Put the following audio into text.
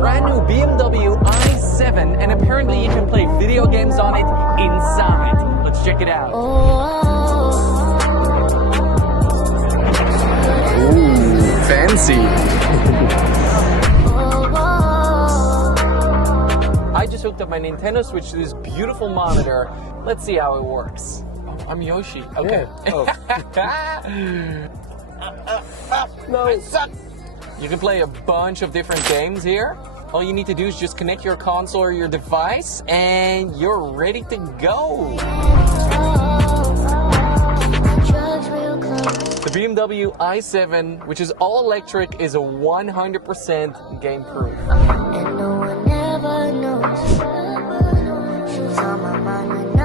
brand new BMW i7, and apparently you can play video games on it inside. Let's check it out. Ooh, fancy. I just hooked up my Nintendo Switch to this beautiful monitor. Let's see how it works. Oh, I'm Yoshi. Okay. Yeah. No. You can play a bunch of different games here. All you need to do is just connect your console or your device and you're ready to go. The BMW i7, which is all electric, is a 100% game proof. And no one ever knows. She was on my mind.